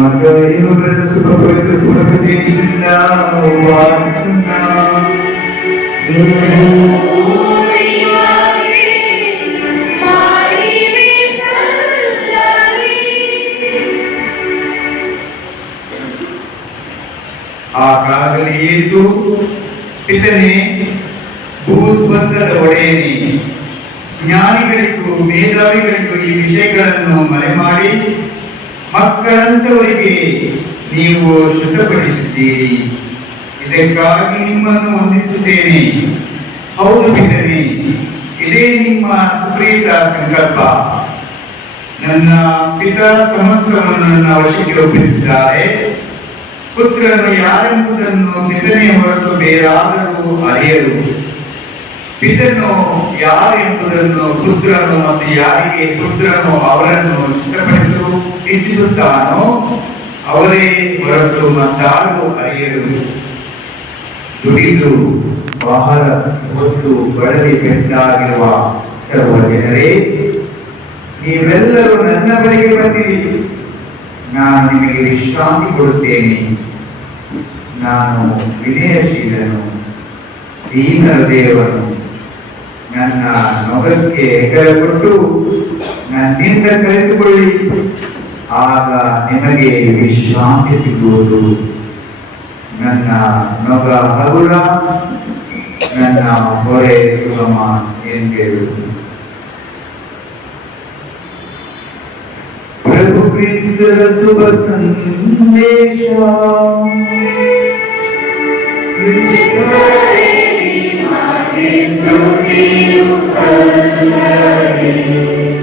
ಏನು ಬರೆದ ಶುಭ ಪವಿತ್ರ ಶುಭ ಸಂದೇಶದಿಂದ ವಾಚನ. ಆ ಕಾಲದಲ್ಲಿ ಯೇಸು, ಪಿತನೇ, ಭೂಸ್ವರ್ಗದ ಒಡೆಯನೇ, ಜ್ಞಾನಿಗಳಿಗೂ ಮೇಧಾವಿಗಳಿಗೂ ಈ ವಿಷಯಗಳನ್ನು ಮರೆಮಾಡಿ ಮಕ್ಕಳಂತವರಿಗೆ ನೀವು ಶುದ್ಧಪಡಿಸಿದ್ದೀರಿ. ಇದಕ್ಕಾಗಿ ನಿಮ್ಮನ್ನು ವಂದಿಸುತ್ತೇನೆ. ಹೌದು ಪಿತನೇ, ಇದೇ ನಿಮ್ಮ ಸುಪ್ರೀತ ಸಂಕಲ್ಪ. ನನ್ನ ಪಿತಾ ಸಮಸ್ತವನ್ನು ನನ್ನ ವಶಕ್ಕೆ ಒಪ್ಪಿಸಿದ್ದಾರೆ. ಪುತ್ರನು ಯಾರೆಂಬುದನ್ನು ಪಿತನೇ ಹೊರತು ಬೇರಾದರೂ ಅರಿಯರು. ಪಿತನು ಯಾರೆಂಬುದನ್ನು ಪುತ್ರನು ಮತ್ತು ಯಾರಿಗೆ ಪುತ್ರನು ಅವರನ್ನು ಶುದ್ಧಪಡಿಸಲು ಇಚ್ಛಿಸುತ್ತಾನೋ ಅವರೇ ಹೊರತು ಮತ್ತಾರು ಅರಿಯರು. ದುಡಿದು ಬಹಳ ಹೊತ್ತು ಬಳಲಿ ಬೆಟ್ಟಾಗಿರುವ ಸರ್ವ ಜನರೇ, ನೀವೆಲ್ಲರೂ ನನ್ನ ಬಳಿಗೆ ಬಂದಿರಿ. ನಾನು ನಿಮಗೆ ವಿಶ್ರಾಂತಿ ಕೊಡುತ್ತೇನೆ. ನಾನು ವಿನಯಶೀಲನು, ದೀನ ಹೃದಯವನು. ನನ್ನ ನೊಗಕ್ಕೆ ಹೆಗಲ ಕೊಟ್ಟು ನನ್ನಿಂದ ಕಲಿತುಕೊಳ್ಳಿ, ಆಗ ನಿಮಗೆ ವಿಶ್ರಾಂತಿ ಸಿಗುವುದು. ನನ್ನ ನೊಗ ಹಗುರ, ನನ್ನ ಹೊರೆ ಸುಗಮ ಎಂದೆಳು. ಪ್ರಭು ಕ್ರಿಸ್ತರ ಶುಭ ಸಂದೇಶ. ಸ್ತುತಿಯು ಸಲ್ಲಲಿ.